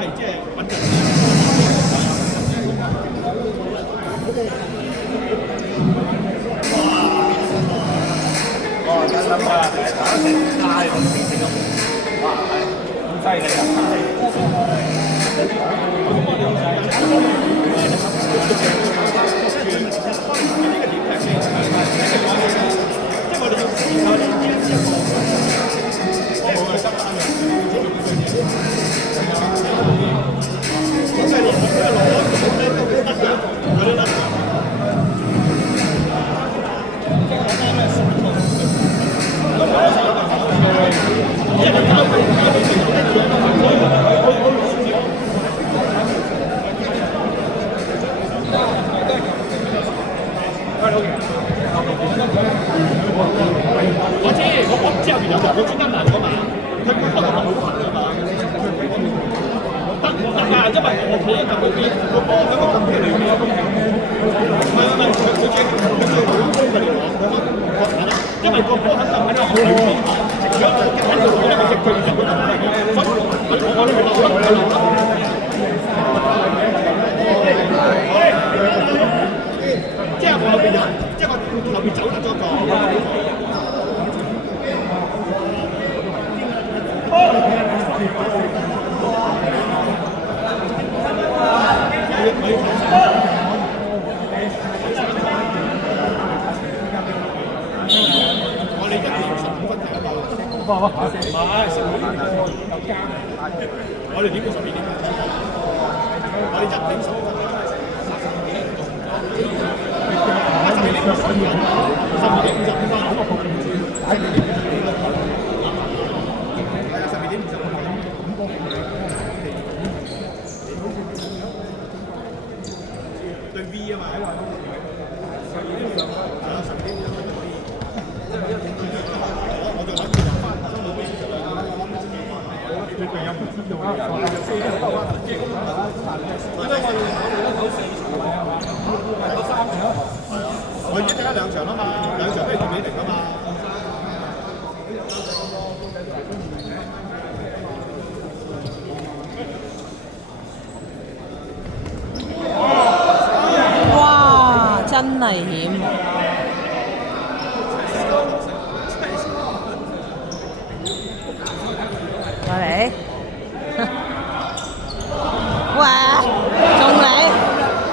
係即係穩陣。哇！真心啊，打成街咁成咁，哇！咁犀利啊！我知，我之後邊有條佢專登行㗎嘛，佢本來就好行㗎嘛。得㗎，因為我企喺嗰邊，個波喺個禁區裏面。唔係，佢最好攻嘅嚟講，因為個波喺禁區裏面，如果我喺度咧，我隻腳就會咁樣，所以我呢邊落得佢落得。即係我後邊人，即係我後邊走得咗個。我哋一年15分睇得到。唔係，我哋點到12點？我哋1點15分。12點55分。對 V 啊嘛，我就揾佢入翻，最近有唔知道啊？我已經踢咗2場啦嘛，2場都係自己嚟㗎嘛。真危險！過嚟，哇！中你！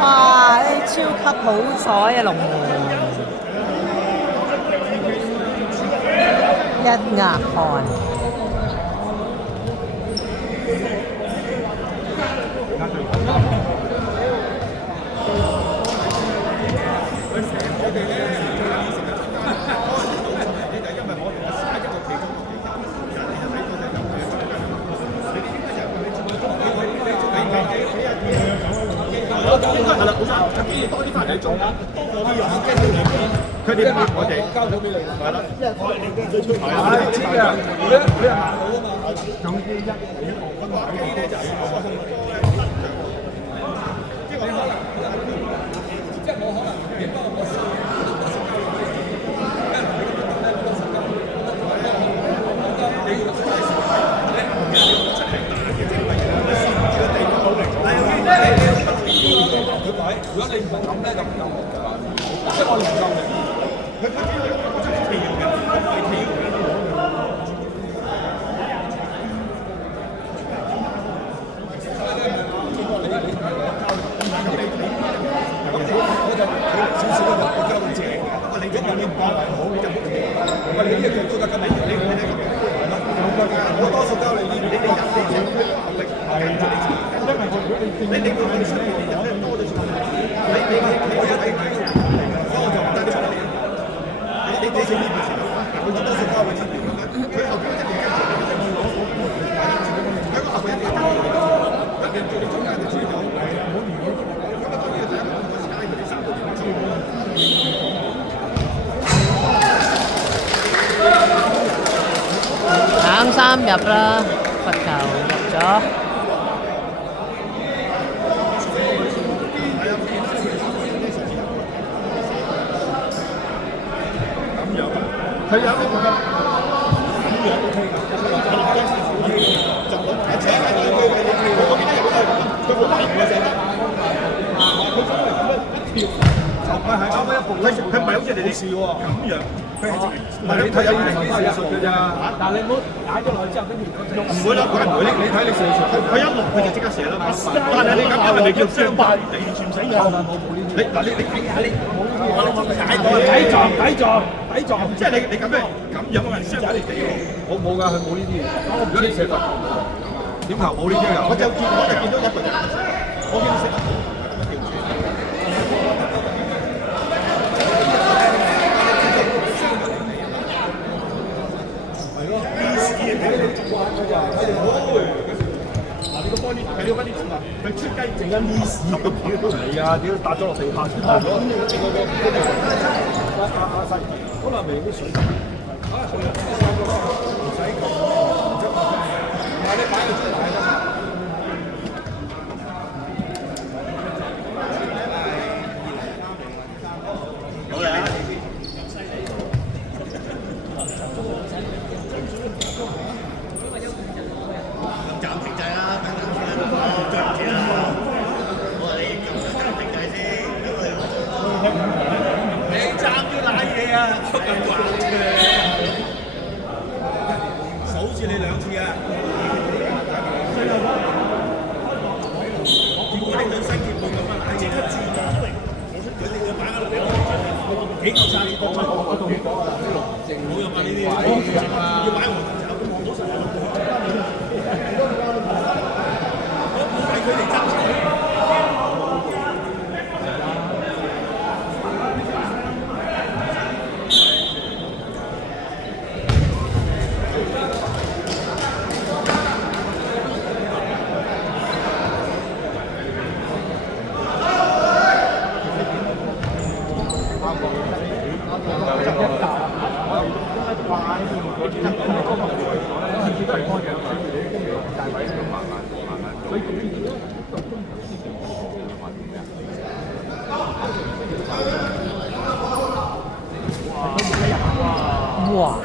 哇！超級好彩啊，龍門一額汗。係啦，冇錯，多啲翻嚟做，多啲用機會嚟，佢哋拍我哋交咗俾你，係啦，因為我哋最出名，係知嘅，佢係慢好啊嘛，總之1幾個分買機咧就係即係我可能亦不過我如果你唔係咁咧，就唔夠嘅話，即係我哋唔夠嘅。佢跳嘅，我真係跳嘅，佢係跳嘅。咁我就佢少少嘅，我交到正嘅。不過你一樣你唔交好，你就冇嘅。喂，你呢一腳都得㗎，你係咯。我多數交你呢，你哋入你少啲壓力，係因為你哋會出嚟入得多咗出嚟。你一定係，所以我就唔得出嚟。你少啲嘅時候，佢多數交佢先嘅，佢後邊一定跟住你嘅，喺個後邊一定跟住你，一定做你中間嘅主導。咁啊，當然第一個我試下佢哋3個點做。搶3入啦，罰球入咗。佢有一個咁樣 OK 㗎，就咁，而且係佢嗰邊咧。佢好慢嘅寫得，佢真係咁樣一條。係啱啱一步，佢唔係好似你哋試喎咁樣，佢係唔係你睇有零幾射術嘅咋？但係你唔好打咗落去之後，跟住唔會啦，梗係唔會。你睇你射術，佢一落佢就即刻射啦。但係你咁樣咪叫雙敗，你完全唔使㗎。你嗱你抵撞，即係你咁樣有冇人傷到你哋？我冇㗎，佢冇呢啲嘢。如果你射罰點球冇呢啲㗎，我就見到一個人，我見到識。嗱，你個波呢？佢呢個呢次啊，佢出雞整緊呢屎咁屌嚟啊！屌打咗落地下，打咗可能未啲水。你擺個豬奶啦。好啦。數住你兩次啊！如果你對新結會咁啊，即刻轉出嚟，佢哋就擺喺度幾個叉子都出，冇用啊呢啲，要擺黃頭酒，黃到成日係佢哋爭取。哇！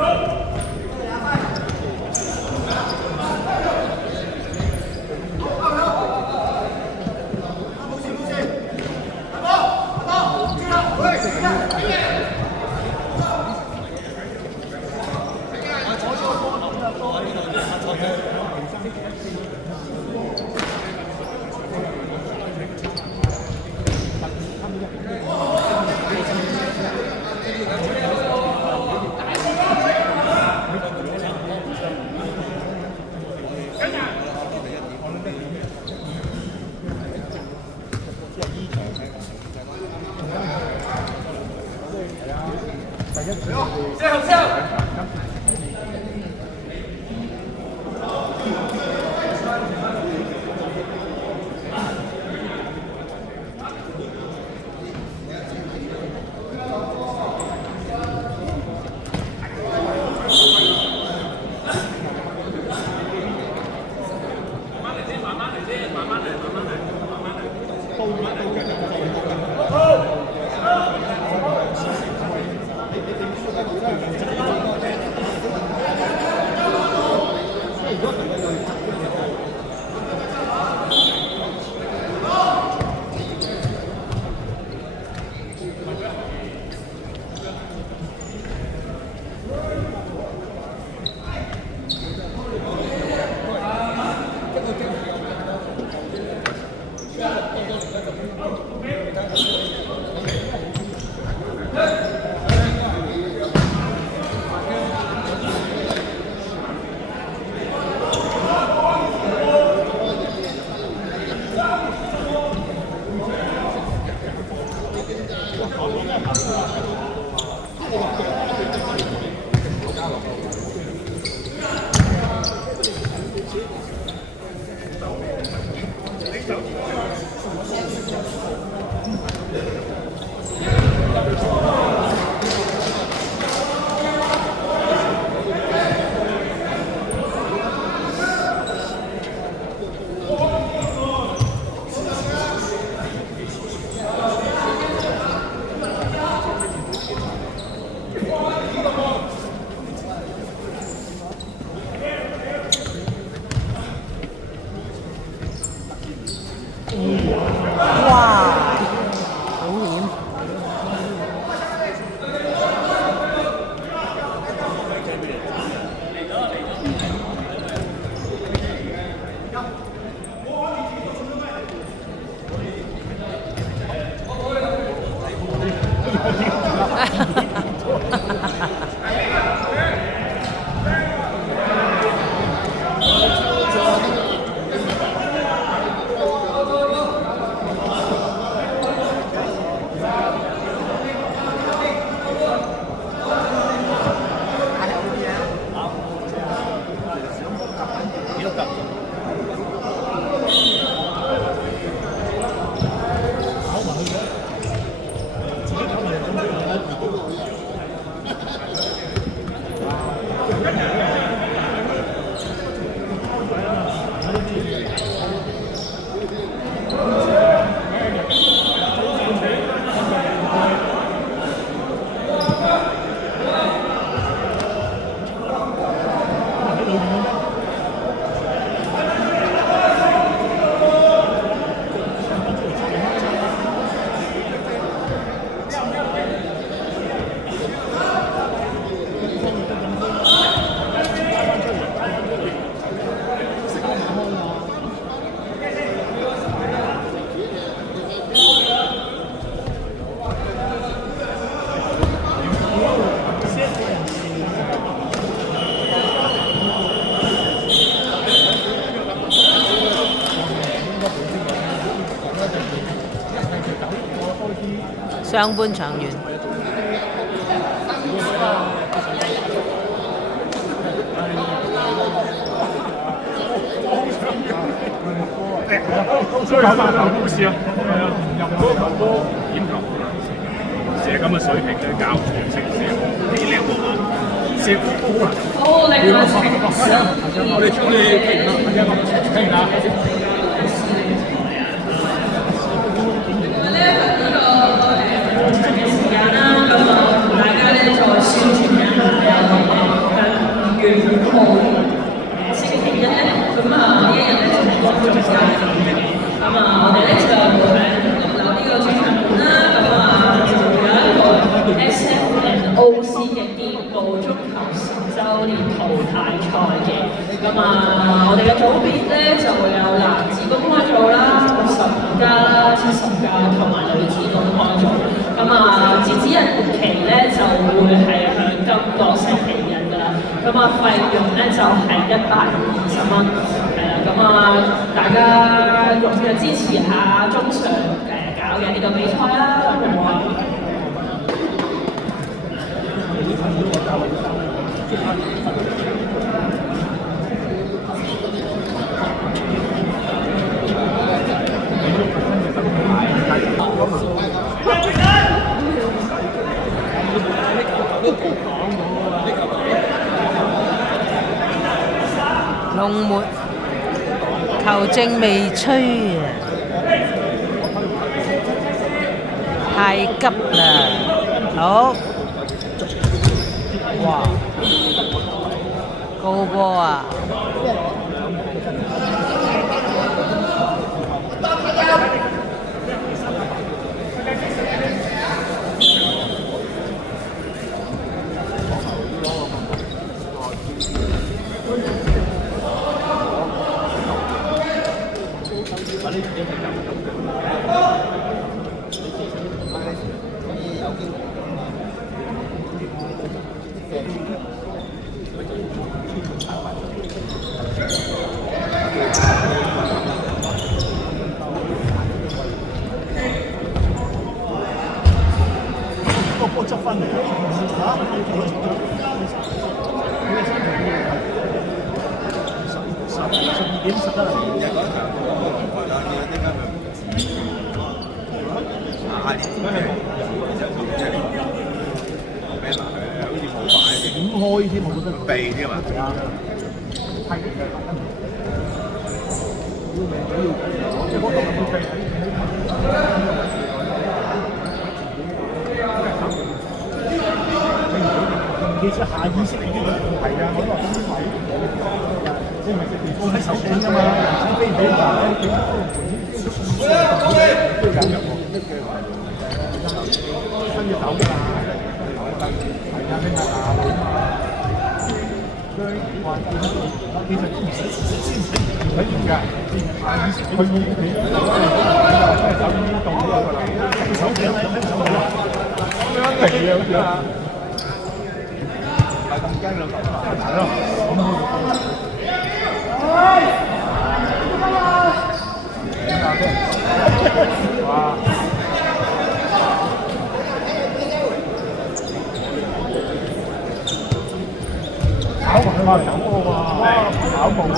上半場完。所以有翻有故事啊！入嗰球波點球，射咁嘅水平嘅教長成射，幾靚波波，射波波啊！我哋將你聽完啦。時間啦，咁啊同大家咧再宣傳一下5月5號星期一咧，咁啊呢一日咧就係光宗節嘅，咁啊我哋咧就喺6樓呢個主場館啦，咁啊就有一個 SF&OC 嘅店鋪足球10週年淘汰賽嘅，咁啊我哋嘅組別咧就會有男子公開組啦、10加啦、70加同埋女子公開組。咁啊，截止日期咧就會係響今個星期日㗎啦。咁啊，費用咧就係120蚊，係啦。咁啊，大家踴躍支持下中上搞嘅呢個比賽啦，好唔好啊？龍門球證未吹啊！太急啦！好，哇，高波啊！波執翻嚟嚇12點10得啦。點開添，我覺得避添嘛。係啊，係即係嗰度要避。其實下意識已經係啊，我都話咁睇，即係我喺手邊㗎嘛，想飛唔飛㗎？都緊入喎，跟住走㗎嘛，係啊，聽下啊，將話其實都唔使先唔使完㗎，下意識佢真係走呢度嗰個啦，手柄喺手度啦，咁樣嚟嘅好似啊！咁驚啦，係咯，哇！跑埋去走波喎，跑步喎。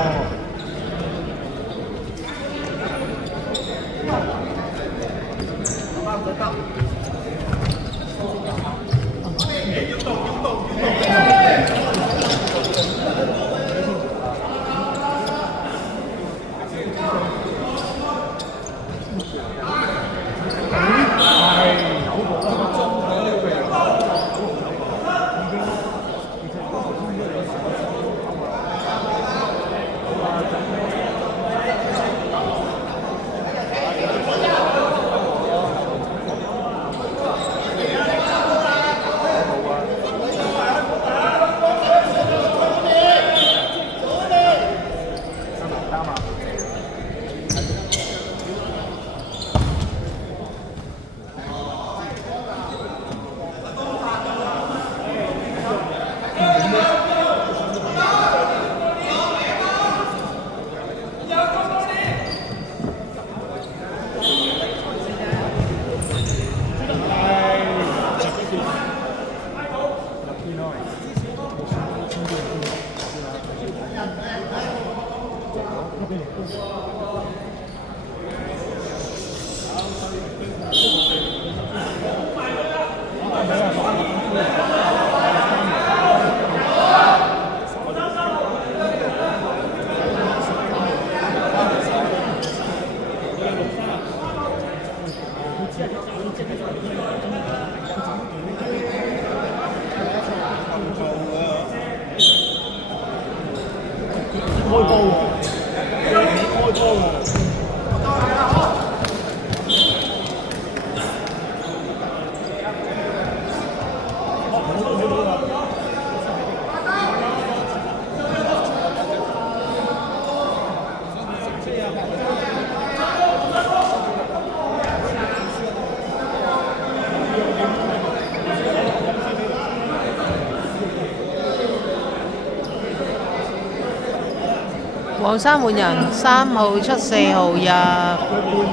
黃衫換人，3號出4號入。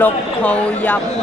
6號入。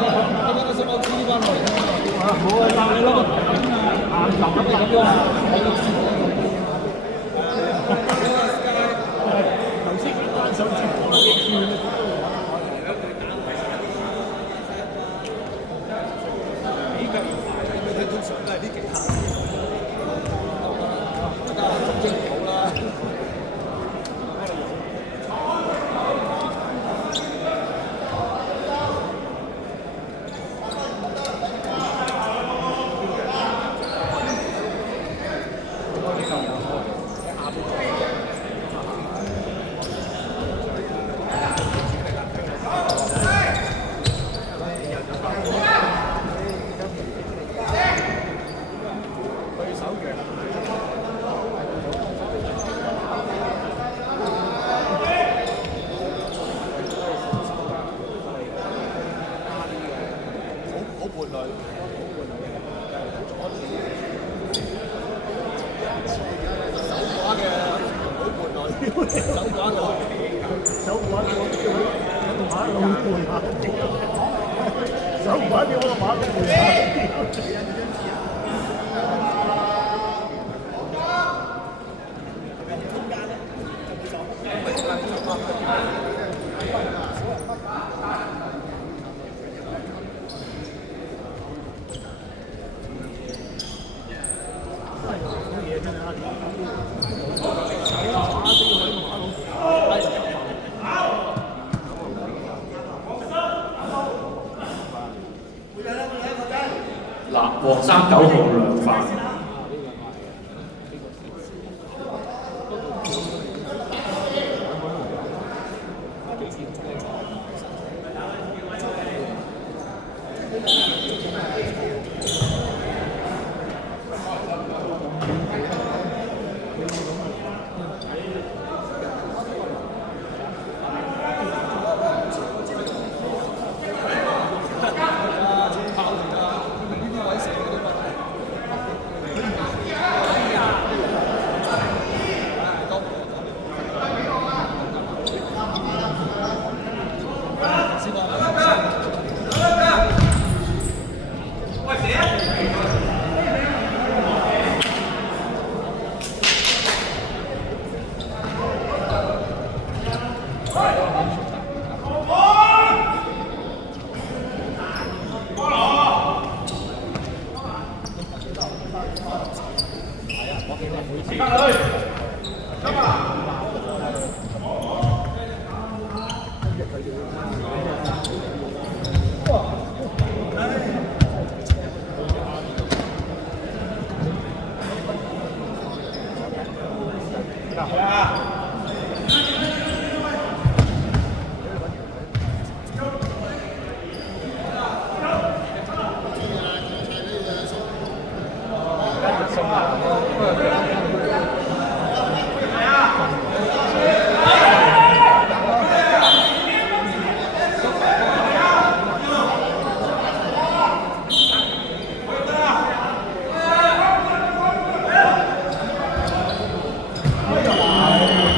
黃衫9號涼飯。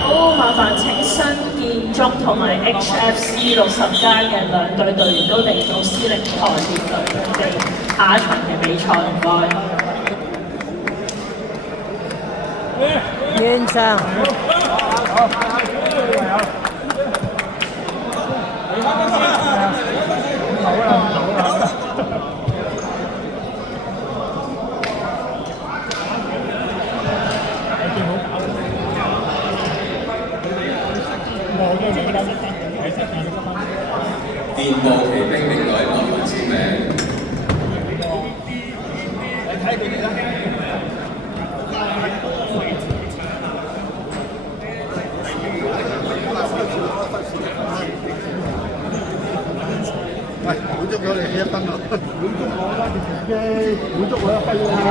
好，麻煩請新建築同埋 HFC 60間嘅兩隊隊員都嚟到司令台列隊，佢哋下一場嘅比賽唔該。完場。電報奇兵領隊麻煩簽名。你睇佢哋啦。喂，滿足咗你1分啦！滿足我啦，條機，滿足我1分啦！